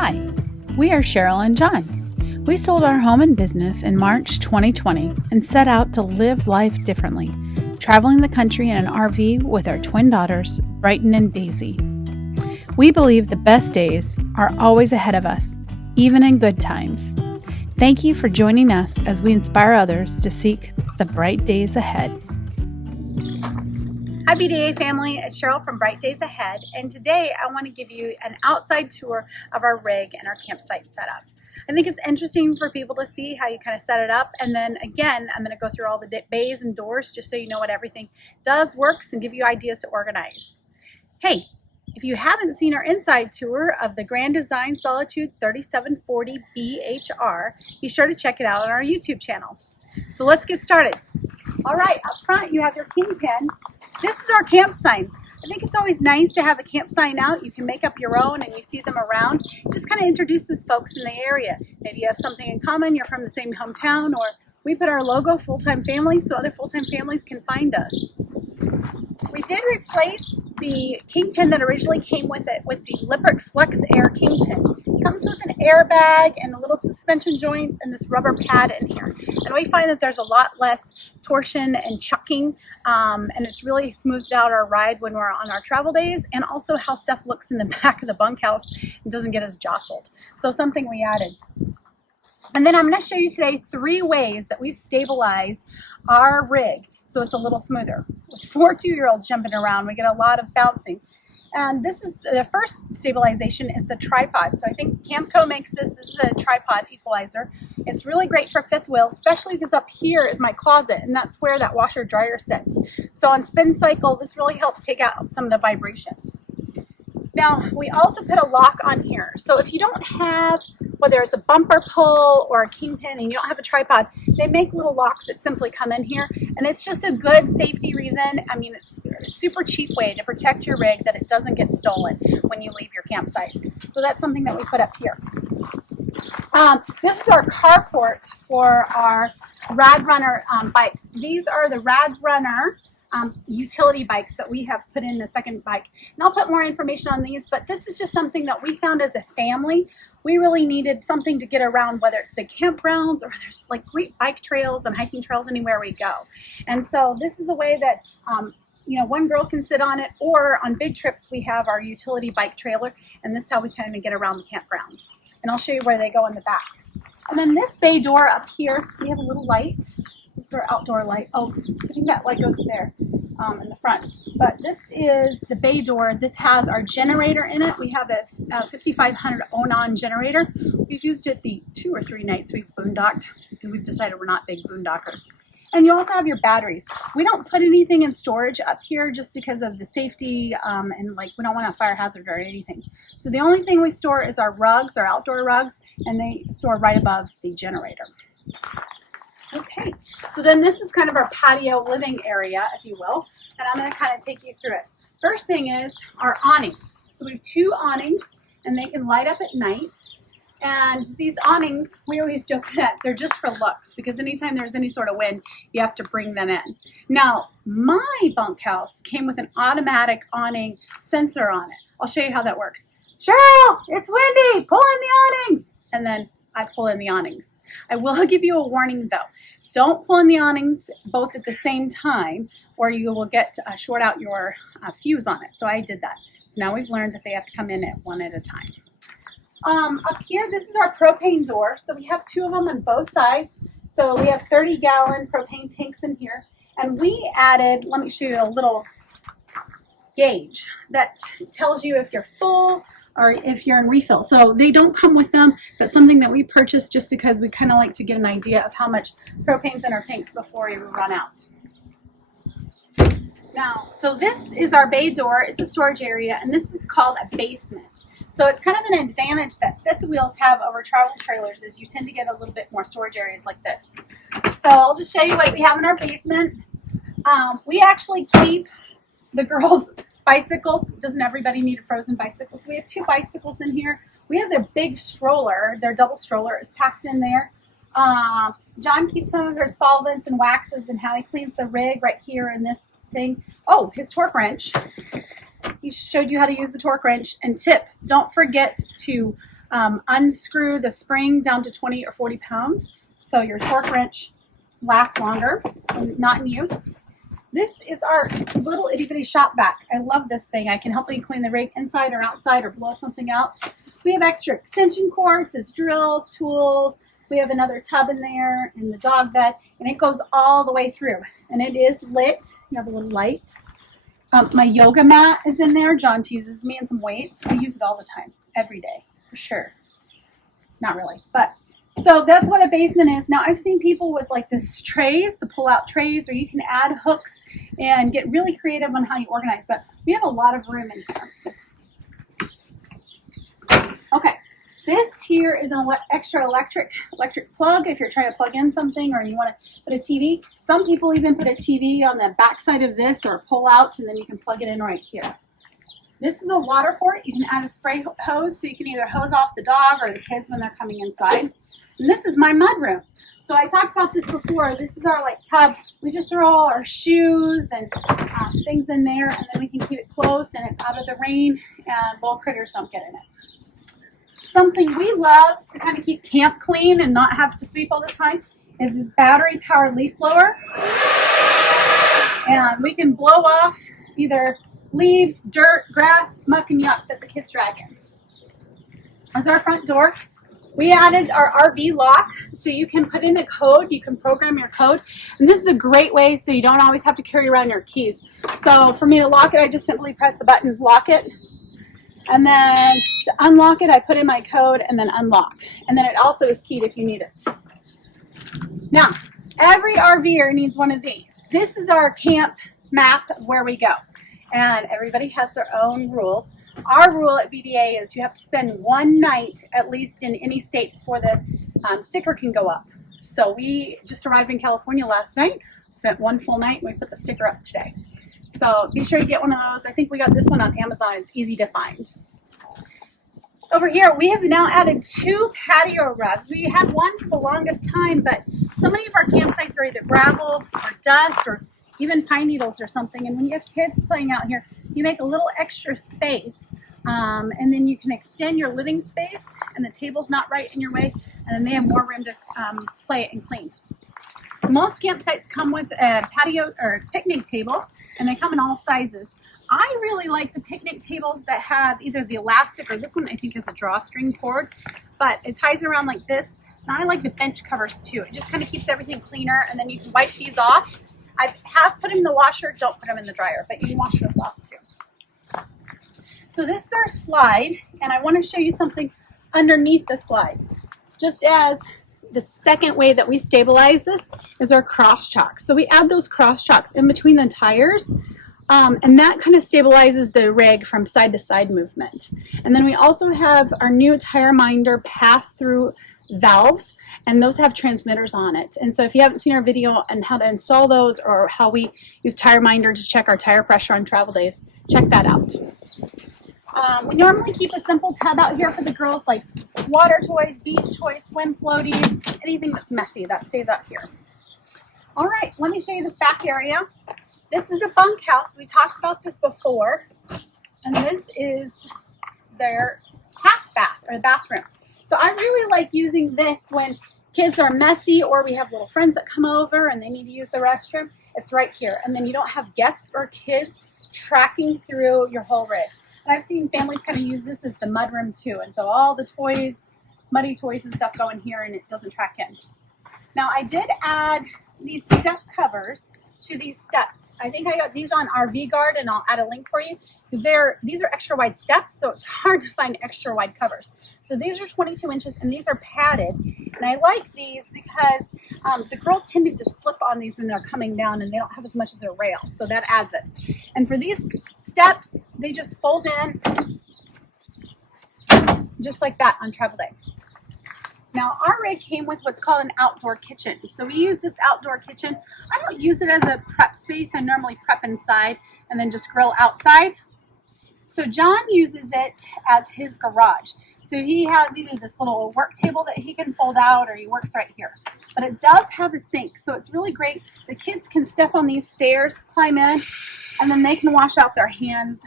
Hi, we are Cheryl and John. We sold our home and business in March 2020 and set out to live life differently, traveling the country in an RV with our twin daughters, Brighton and Daisy. We believe the best days are always ahead of us, even in good times. Thank you for joining us as we inspire others to seek the bright days ahead. Hi BDA family, it's Cheryl from Bright Days Ahead, and today I want to give you an outside tour of our rig and our campsite setup. I think it's interesting for people to see how you kind of set it up, and then again I'm going to go through all the bays and doors just so you know what everything does, works, and give you ideas to organize. Hey, if you haven't seen our inside tour of the Grand Design Solitude 3740 BHR, be sure to check it out on our YouTube channel. So let's get started. All right, up front you have your kingpin. This is our camp sign. I think it's always nice to have a camp sign out. You can make up your own and you see them around. Just kind of introduces folks in the area. Maybe you have something in common, you're from the same hometown, or we put our logo Full-Time Family so other full-time families can find us. We did replace the kingpin that originally came with it with the Lippert Flex Air kingpin. It comes with an airbag and a little suspension joints and this rubber pad in here. And we find that there's a lot less torsion and chucking, and it's really smoothed out our ride when we're on our travel days, and also how stuff looks in the back of the bunkhouse and doesn't get as jostled. So something we added. And then I'm going to show you today 3 ways that we stabilize our rig so it's a little smoother. With 4 2-year-olds jumping around, we get a lot of bouncing. And this is the first stabilization is the tripod. So I think Camco makes this. This is a tripod equalizer. It's really great for fifth wheel, especially because up here is my closet, and that's where that washer dryer sits. So on spin cycle, this really helps take out some of the vibrations. Now, we also put a lock on here. So if you don't have, whether it's a bumper pull or a kingpin and you don't have a tripod, they make little locks that simply come in here. And it's just a good safety reason. I mean, it's a super cheap way to protect your rig that it doesn't get stolen when you leave your campsite. So that's something that we put up here. This is our carport for our Rad Runner bikes. These are the Rad Runner utility bikes that we have put in the second bike. And I'll put more information on these, but this is just something that we found as a family. We really needed something to get around, whether it's big campgrounds or there's like great bike trails and hiking trails anywhere we go. And so this is a way that one girl can sit on it, or on big trips we have our utility bike trailer, and this is how we kind of get around the campgrounds. And I'll show you where they go in the back. And then this bay door up here, we have a little light. This is our outdoor light. Oh, I think that light goes there in the front. But this is the bay door. This has our generator in it. We have a 5500 Onan generator. We've used it the 2 or 3 nights we've boondocked, and we've decided we're not big boondockers. And you also have your batteries. We don't put anything in storage up here just because of the safety, and like we don't want a fire hazard or anything. So the only thing we store is our rugs, our outdoor rugs, and they store right above the generator. Okay, so then this is kind of our patio living area, if you will, and I'm going to kind of take you through it. First thing is our awnings. So we have 2 awnings, and they can light up at night. And these awnings, we always joke that they're just for looks, because anytime there's any sort of wind, you have to bring them in. Now, my bunkhouse came with an automatic awning sensor on it. I'll show you how that works. Cheryl, it's windy, pull in the awnings. And then I pull in the awnings. I will give you a warning though. Don't pull in the awnings both at the same time, or you will get short out your fuse on it. So I did that. So now we've learned that they have to come in at one at a time. Up here, this is our propane door. So we have 2 of them on both sides. So we have 30-gallon propane tanks in here. And we added, let me show you a little gauge that tells you if you're full or if you're in refill. So they don't come with them. That's something that we purchased just because we kind of like to get an idea of how much propane's in our tanks before we run out. Now, so this is our bay door. It's a storage area, and this is called a basement. So it's kind of an advantage that fifth wheels have over travel trailers is you tend to get a little bit more storage areas like this. So I'll just show you what we have in our basement. We actually keep the girls' bicycles. Doesn't everybody need a frozen bicycle? So we have 2 bicycles in here. We have their big stroller. Their double stroller is packed in there. John keeps some of his solvents and waxes and how he cleans the rig right here in this thing. Oh, his torque wrench. He showed you how to use the torque wrench. And tip, don't forget to unscrew the spring down to 20 or 40 pounds so your torque wrench lasts longer and not in use. This is our little itty bitty shop vac. I love this thing. I can help you clean the rig inside or outside or blow something out. We have extra extension cords, as drills, tools. We have another tub in there in the dog bed, and it goes all the way through. And it is lit. You have a little light. My yoga mat is in there. John teases me, and some weights. I use it all the time, every day, for sure. Not really, but so that's what a basement is. Now I've seen people with like this trays, the pull-out trays, or you can add hooks and get really creative on how you organize. But we have a lot of room in here. Okay, this here is an extra electric plug if you're trying to plug in something or you want to put a TV. Some people even put a TV on the back side of this or pull out, and then you can plug it in right here. This is a water port. You can add a spray hose, so you can either hose off the dog or the kids when they're coming inside. And this is my mud room. So I talked about this before. This is our like tub. We just throw all our shoes and things in there, and then we can keep it closed and it's out of the rain and little critters don't get in it. Something we love to kind of keep camp clean and not have to sweep all the time is this battery powered leaf blower. And we can blow off either leaves, dirt, grass, muck, and yuck that the kids drag in. That's our front door. We added our RV lock, so you can put in a code, you can program your code, and this is a great way so you don't always have to carry around your keys. So for me to lock it, I just simply press the button, lock it, and then to unlock it, I put in my code and then unlock. And then it also is keyed if you need it. Now, every RVer needs one of these. This is our camp map of where we go, and everybody has their own rules. Our rule at BDA is you have to spend one night at least in any state before the sticker can go up. So we just arrived in California last night, spent one full night, and we put the sticker up today. So be sure you get one of those. I think we got this one on Amazon. It's easy to find. Over here, we have now added 2 patio rugs. We had one for the longest time, but so many of our campsites are either gravel or dust or even pine needles or something. And when you have kids playing out here, you make a little extra space, and then you can extend your living space, and the table's not right in your way, and then they have more room to play and clean. Most campsites come with a patio or picnic table, and they come in all sizes. I really like the picnic tables that have either the elastic, or this one I think is a drawstring cord, but it ties around like this. And I like the bench covers too. It just kind of keeps everything cleaner, and then you can wipe these off. I have put them in the washer, don't put them in the dryer, but you can wash those off too. So this is our slide, and I want to show you something underneath the slide. Just as the second way that we stabilize this is our cross chocks. So we add those cross chocks in between the tires, and that kind of stabilizes the rig from side to side movement. And then we also have our new tire minder pass-through valves, and those have transmitters on it. And so if you haven't seen our video on how to install those or how we use tire minder to check our tire pressure on travel days, check that out. We normally keep a simple tub out here for the girls, like water toys, beach toys, swim floaties, anything that's messy, that stays out here. All right, let me show you this back area. This is the bunkhouse. We talked about this before, and this is their half bath, or the bathroom. So I really like using this when kids are messy or we have little friends that come over and they need to use the restroom. It's right here. And then you don't have guests or kids tracking through your whole rig. And I've seen families kind of use this as the mud room too. And so all the toys, muddy toys and stuff go in here, and it doesn't track in. Now I did add these step covers to these steps. I think I got these on RV Guard, and I'll add a link for you. These are extra wide steps, so it's hard to find extra wide covers. So these are 22 inches, and these are padded. And I like these because the girls tended to slip on these when they're coming down, and they don't have as much as a rail, so that adds it. And for these steps, they just fold in just like that on travel day. Now, our rig came with what's called an outdoor kitchen. So we use this outdoor kitchen. I don't use it as a prep space. I normally prep inside and then just grill outside. So John uses it as his garage. So he has either this little work table that he can fold out, or he works right here. But it does have a sink, so it's really great. The kids can step on these stairs, climb in, and then they can wash out their hands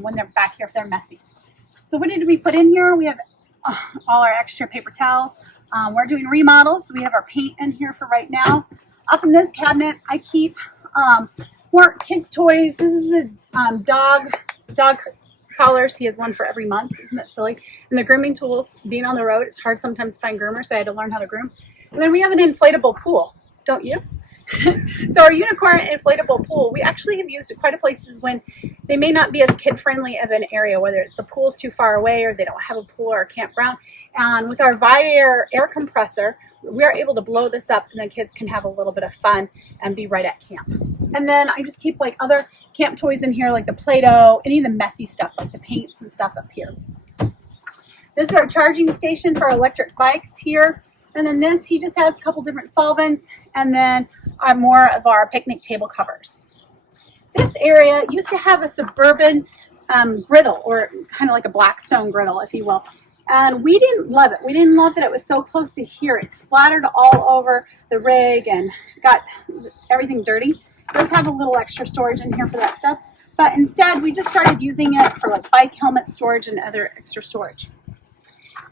when they're back here if they're messy. So what did we put in here? We have all our extra paper towels. We're doing remodels, so we have our paint in here for right now. Up in this cabinet, I keep more kids' toys. This is the dog collars. He has one for every month. Isn't that silly? And the grooming tools. Being on the road, it's hard sometimes to find groomers, so I had to learn how to groom. And then we have an inflatable pool, don't you? So our unicorn inflatable pool, we actually have used it quite a places when they may not be as kid-friendly of an area, whether it's the pool's too far away or they don't have a pool or a campground. And with our Viair air compressor, we're able to blow this up and the kids can have a little bit of fun and be right at camp. And then I just keep like other camp toys in here, like the Play-Doh, any of the messy stuff, like the paints and stuff up here. This is our charging station for electric bikes here. And then this, he just has a couple different solvents, and then more of our picnic table covers. This area used to have a suburban griddle, or kind of like a Blackstone griddle, if you will. And we didn't love it. We didn't love that it was so close to here. It splattered all over the rig and got everything dirty. It does have a little extra storage in here for that stuff. But instead, we just started using it for like bike helmet storage and other extra storage.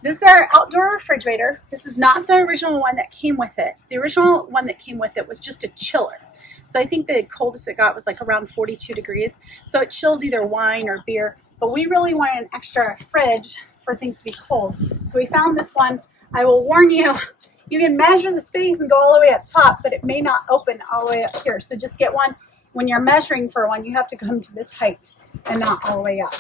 This is our outdoor refrigerator. This is not the original one that came with it. The original one that came with it was just a chiller. So I think the coldest it got was like around 42 degrees. So it chilled either wine or beer. But we really wanted an extra fridge for things to be cold. So we found this one. I will warn you, you can measure the space and go all the way up top, but it may not open all the way up here. So just get one. When you're measuring for one, you have to come to this height and not all the way up.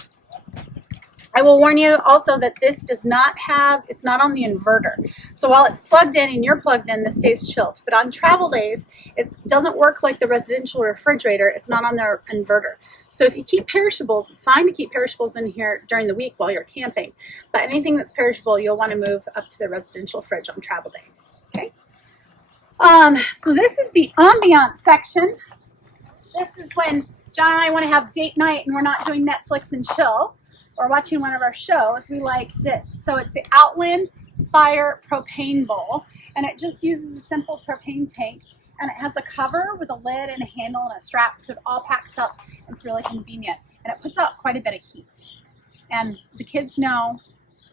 I will warn you also that this does not have, it's not on the inverter. So while it's plugged in and you're plugged in, this stays chilled. But on travel days, it doesn't work like the residential refrigerator. It's not on their inverter. So if you keep perishables, it's fine to keep perishables in here during the week while you're camping. But anything that's perishable, you'll want to move up to the residential fridge on travel day. Okay. So this is the ambiance section. This is when John and I want to have date night and we're not doing Netflix and chill or watching one of our shows. We like this. So it's the Outland Fire propane bowl, and it just uses a simple propane tank, and it has a cover with a lid and a handle and a strap, so it all packs up. It's really convenient, and it puts out quite a bit of heat. And the kids know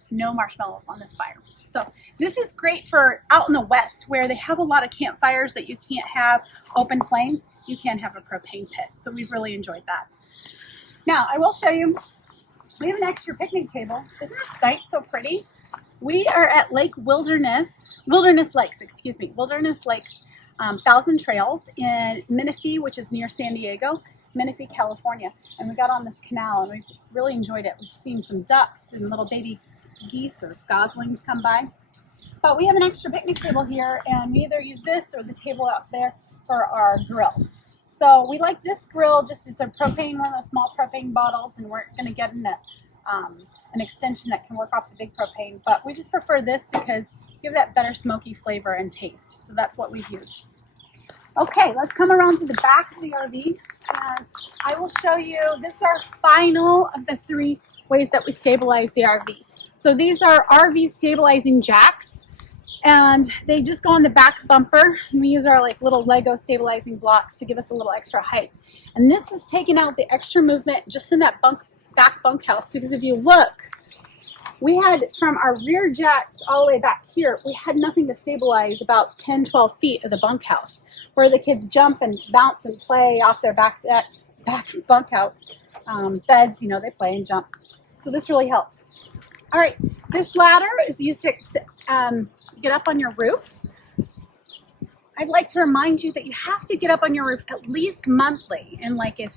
no marshmallows on this fire. So this is great for out in the West where they have a lot of campfires that you can't have open flames. You can have a propane pit. So we've really enjoyed that. Now I will show you, we have an extra picnic table. Isn't this site so pretty? We are at Wilderness Lakes, Thousand Trails in Menifee, which is near San Diego, Menifee, California. And we got on this canal and we've really enjoyed it. We've seen some ducks and little baby geese or goslings come by. But we have an extra picnic table here, and we either use this or the table out there for our grill. So we like this grill, just it's a propane, one of those small propane bottles, and we're going to get an extension that can work off the big propane. But we just prefer this because you have that better smoky flavor and taste. So that's what we've used. Okay, let's come around to the back of the RV, and I will show you, this is our final of the 3 ways that we stabilize the RV. So these are RV stabilizing jacks, and they just go on the back bumper, and we use our like little Lego stabilizing blocks to give us a little extra height. And this is taking out the extra movement just in that back bunkhouse, because if you look, we had from our rear jacks all the way back here, we had nothing to stabilize about 10-12 feet of the bunkhouse, where the kids jump and bounce and play off their back bunkhouse beds. You know, they play and jump. So this really helps. All right, this ladder is used to get up on your roof. I'd like to remind you that you have to get up on your roof at least monthly. And like if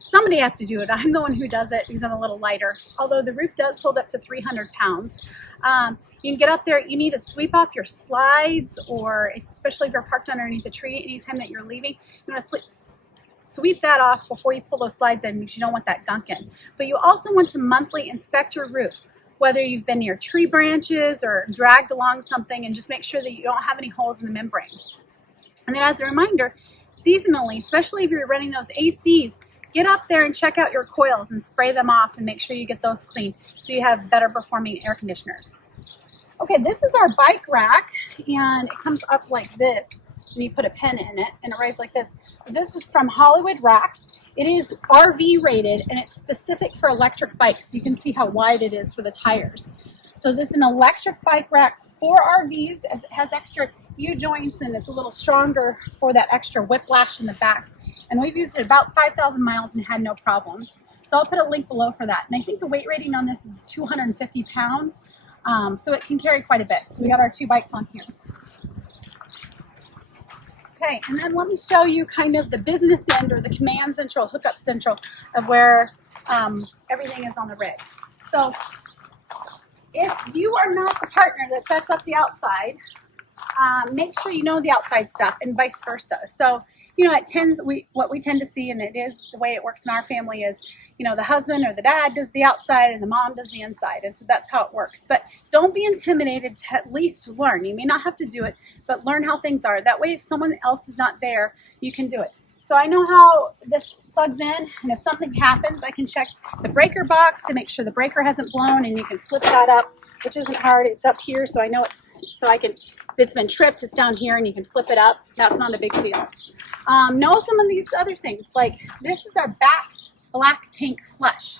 somebody has to do it, I'm the one who does it because I'm a little lighter. Although the roof does hold up to 300 pounds. You can get up there, you need to sweep off your slides, or especially if you're parked underneath a tree, anytime that you're leaving, you want to sweep that off before you pull those slides in, because you don't want that gunk in. But you also want to monthly inspect your roof, whether you've been near tree branches or dragged along something, and just make sure that you don't have any holes in the membrane. And then as a reminder, seasonally, especially if you're running those ACs, get up there and check out your coils and spray them off and make sure you get those cleaned so you have better performing air conditioners. Okay, this is our bike rack, and it comes up like this, and you put a pin in it, and it rides like this. This is from Hollywood Racks. It is RV rated, and it's specific for electric bikes. You can see how wide it is for the tires. So this is an electric bike rack for RVs. It has extra U-joints and it's a little stronger for that extra whiplash in the back. And we've used it about 5,000 miles and had no problems. So I'll put a link below for that. And I think the weight rating on this is 250 pounds. So it can carry quite a bit. So we got our 2 bikes on here. Okay, and then let me show you kind of the business end or the command central, hookup central of where everything is on the rig. So if you are not the partner that sets up the outside, make sure you know the outside stuff and vice versa. So, you know, what we tend to see, and it is the way it works in our family, is, you know, the husband or the dad does the outside and the mom does the inside. And so that's how it works. But don't be intimidated to at least learn. You may not have to do it, but learn how things are. That way, if someone else is not there, you can do it. So I know how this plugs in, and if something happens, I can check the breaker box to make sure the breaker hasn't blown, and you can flip that up, which isn't hard. It's up here, so I know it's, so I can, if it's been tripped, it's down here, and you can flip it up. That's not a big deal. Know some of these other things, like this is our back black tank flush.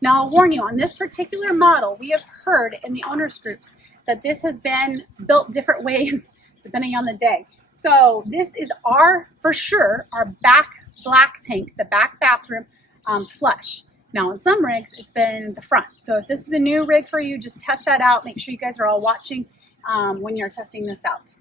Now I'll warn you, on this particular model, we have heard in the owners groups that this has been built different ways depending on the day. So this is for sure, our back black tank, the back bathroom flush. Now in some rigs, it's been the front. So if this is a new rig for you, just test that out. Make sure you guys are all watching when you're testing this out.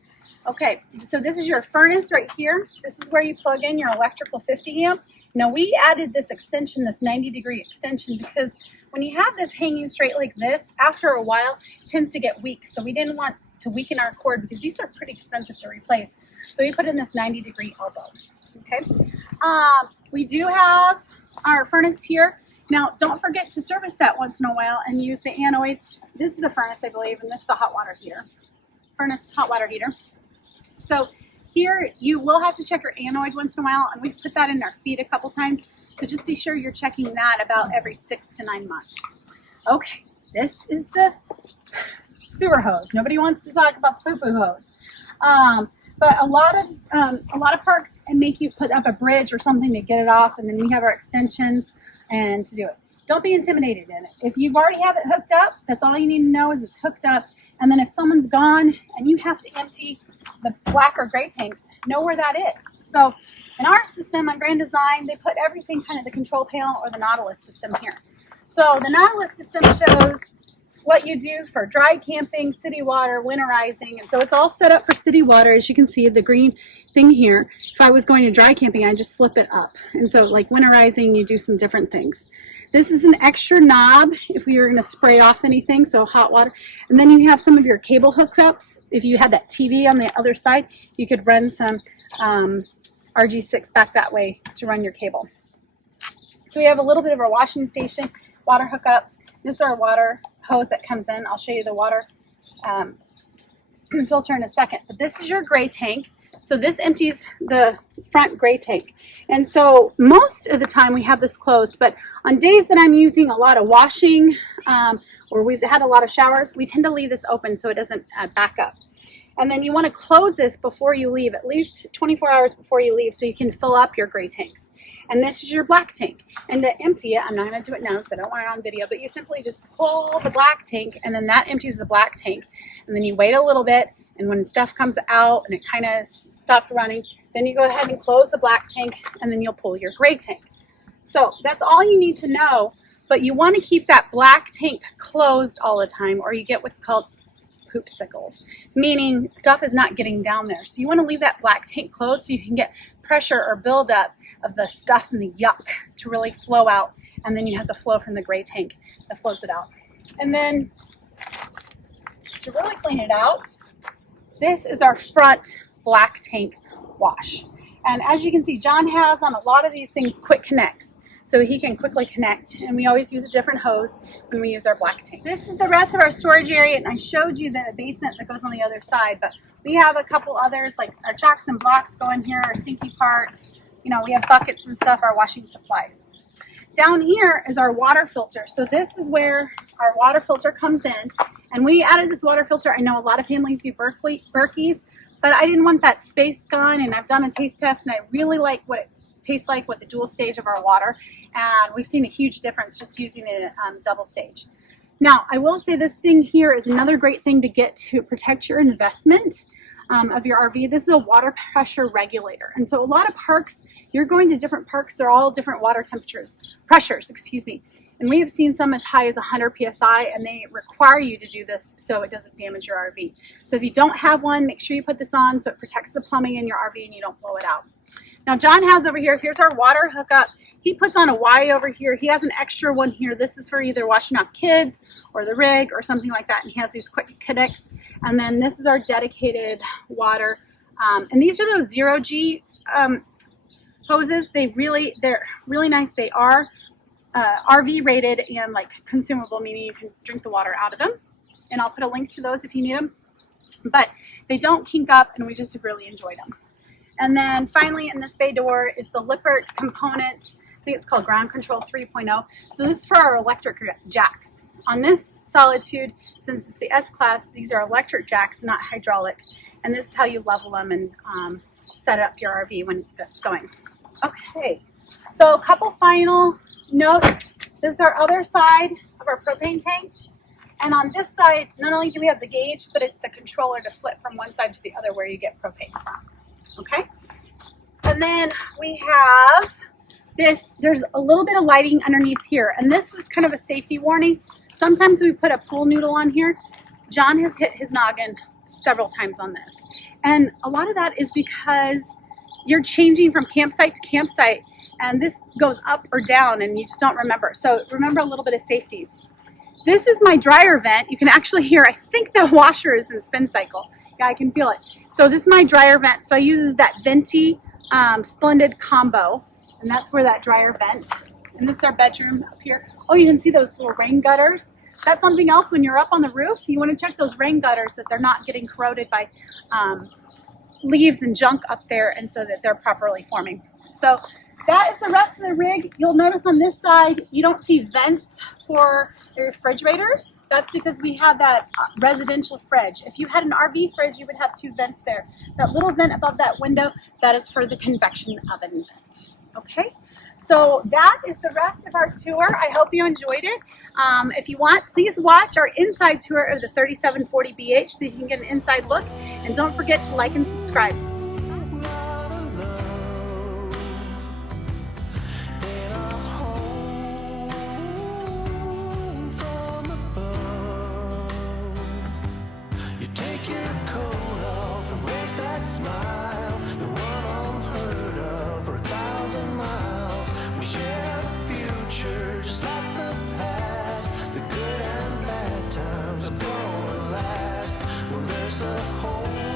Okay, so this is your furnace right here. This is where you plug in your electrical 50 amp. Now we added this extension, this 90-degree extension, because when you have this hanging straight like this, after a while, it tends to get weak. So we didn't want to weaken our cord because these are pretty expensive to replace. So we put in this 90-degree elbow, okay? We do have our furnace here. Now, don't forget to service that once in a while and use the anoid. This is the furnace, I believe, and this is the hot water heater. Furnace, hot water heater. So here, you will have to check your anoid once in a while, and we've put that in our feed a couple times. So just be sure you're checking that about every 6 to 9 months. Okay, this is the sewer hose. Nobody wants to talk about the poo-poo hose. But a lot of parks make you put up a bridge or something to get it off, and then we have our extensions and to do it. Don't be intimidated in it. If you've already have it hooked up, that's all you need to know is it's hooked up. And then if someone's gone and you have to empty the black or gray tanks, know where that is. So in our system on Grand Design, they put everything kind of the control panel or the Nautilus system here. So the Nautilus system shows what you do for dry camping, city water, winterizing, and so it's all set up for city water. As you can see, the green thing here, if I was going to dry camping, I just flip it up. And so like winterizing, you do some different things. This is an extra knob if we were going to spray off anything, so hot water. And then you have some of your cable hookups. If you had that TV on the other side, you could run some RG6 back that way to run your cable. So we have a little bit of our washing station, water hookups. This is our water hose that comes in. I'll show you the water filter in a second. But this is your gray tank. So this empties the front gray tank. And so most of the time we have this closed, but on days that I'm using a lot of washing or we've had a lot of showers, we tend to leave this open so it doesn't back up. And then you want to close this before you leave, at least 24 hours before you leave, so you can fill up your gray tanks. And this is your black tank. And to empty it, I'm not going to do it now because I don't want it on video, but you simply just pull the black tank, and then that empties the black tank. And then you wait a little bit, and when stuff comes out and it kind of stopped running, then you go ahead and close the black tank, and then you'll pull your gray tank. So that's all you need to know, but you want to keep that black tank closed all the time, or you get what's called poopsicles, meaning stuff is not getting down there. So you want to leave that black tank closed so you can get pressure or buildup of the stuff and the yuck to really flow out, and then you have the flow from the gray tank that flows it out. And then to really clean it out, this is our front black tank wash. And as you can see, John has on a lot of these things quick connects, so he can quickly connect, and we always use a different hose when we use our black tank. This is the rest of our storage area, and I showed you the basement that goes on the other side, but we have a couple others, like our chocks and blocks go in here, our stinky parts, you know, we have buckets and stuff, our washing supplies. Down here is our water filter. So this is where our water filter comes in, and we added this water filter. I know a lot of families do Berkey's, but I didn't want that space gone, and I've done a taste test, and I really like what it tastes like with the dual stage of our water, and we've seen a huge difference just using the double stage. Now, I will say this thing here is another great thing to get to protect your investment of your RV. This is a water pressure regulator. And so a lot of parks, you're going to different parks, they're all different water pressures, excuse me. And we have seen some as high as 100 PSI, and they require you to do this so it doesn't damage your RV. So if you don't have one, make sure you put this on so it protects the plumbing in your RV and you don't blow it out. Now John has over here, here's our water hookup. He puts on a Y over here. He has an extra one here. This is for either washing off kids or the rig or something like that. And he has these quick connects. And then this is our dedicated water. And these are those 0G hoses. They're really nice. They are RV rated and like consumable, meaning you can drink the water out of them. And I'll put a link to those if you need them. But they don't kink up, and we just really enjoyed them. And then finally in this bay door is the Lippert component. I think it's called Ground Control 3.0. So this is for our electric jacks. On this Solitude, since it's the S-Class, these are electric jacks, not hydraulic. And this is how you level them and set up your RV when that's going. Okay, so a couple final notes. This is our other side of our propane tanks. And on this side, not only do we have the gauge, but it's the controller to flip from one side to the other where you get propane from. Okay, and then we have this, there's a little bit of lighting underneath here, and this is kind of a safety warning. Sometimes we put a pool noodle on here. John has hit his noggin several times on this, and a lot of that is because you're changing from campsite to campsite, and this goes up or down and you just don't remember. So remember a little bit of safety. This is my dryer vent. You can actually hear, I think the washer is in spin cycle. Yeah, I can feel it. So this is my dryer vent. So I use that Venti Splendid combo, and that's where that dryer vent. And this is our bedroom up here. Oh, you can see those little rain gutters. That's something else when you're up on the roof. You want to check those rain gutters that they're not getting corroded by leaves and junk up there, and so that they're properly forming. So that is the rest of the rig. You'll notice on this side, you don't see vents for a refrigerator. That's because we have that residential fridge. If you had an RV fridge, you would have two vents there. That little vent above that window, that is for the convection oven vent. Okay, so that is the rest of our tour. I hope you enjoyed it. If you want, please watch our inside tour of the 3740BH so you can get an inside look. And don't forget to like and subscribe. Smile, the one unheard of for 1,000 miles. We share the future, just like the past. The good and bad times are gonna last. Well, there's a hole